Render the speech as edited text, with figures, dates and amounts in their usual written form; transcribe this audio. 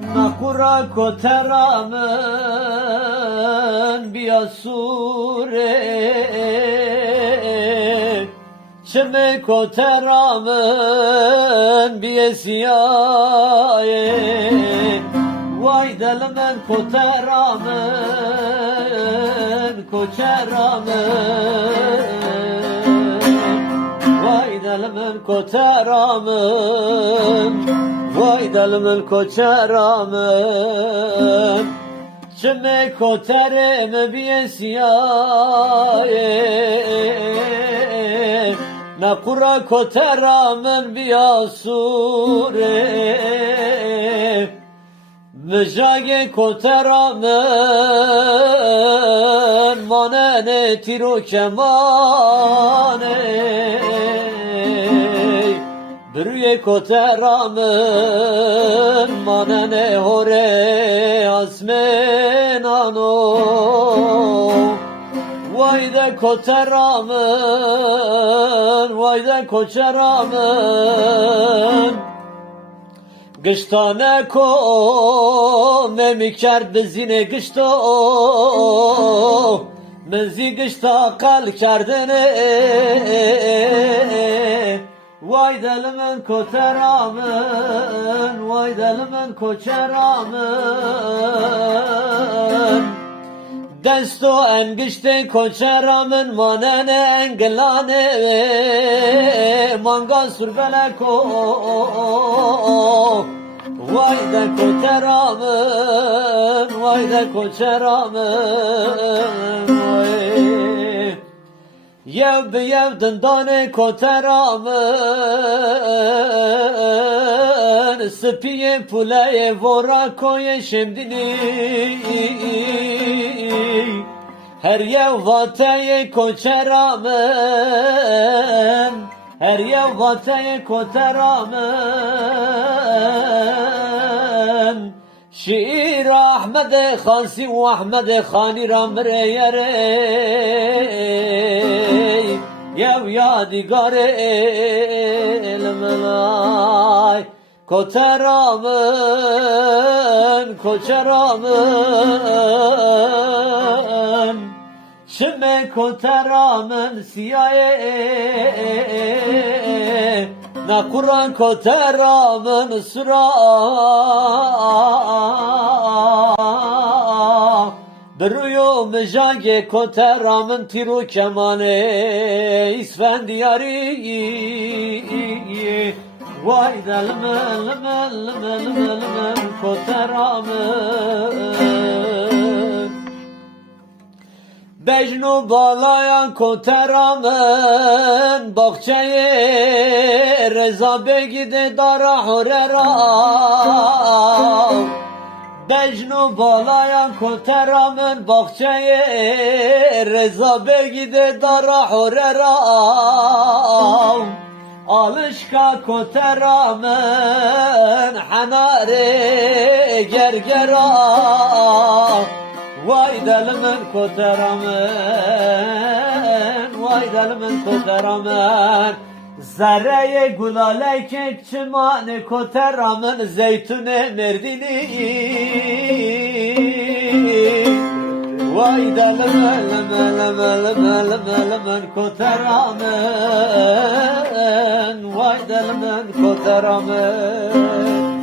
nakura koteramın biyasure çime koteramın biyesiyaye vay delimen koteramın koçeramın vay delimen koteramın vay delimen koçeramın çime koterim biyesiyaye nakura koteramın biyasure Mejage koteramın manene tiro kemane Brüye koteramın manene hore asmenano Vay de koteramın vay de koçeramın Gıştane ko memikar bizine gışto Menzi gışta kal kardene Vay delimen koteramın Vay delimen koçeramın Desto engişte koçeramın manene engelane Manga surbele ko Vay de koçeramın Vay de koçeramın Yev bi yev dindane koteramın Spiye puleye vora koye şimdini Her yev vateye koçeramın Her yev vateye koteramın Şiir Ahmed Khansi ve Ahmed Khani ramre yere Yev yadigare elmelay Koteramın koçeramın Şime koteramın siyaye Na Kur'an koteramın sıra Duruyor mejage koteramın tiro kemane İsfendiyari Vay delmen koteramın Bejnu bağlayan koteramın Bahçeye reza begide dara horera Bejnu bağlayan koteramın Bahçeye reza begide dara horera Alışka koteramın Hanare gergera Vay delimin koteramın Vay delimin koteramın Zerreye gulale kek çimane koteramın Zeytune merdini Vay delimin koteramın Vay delimin koteramın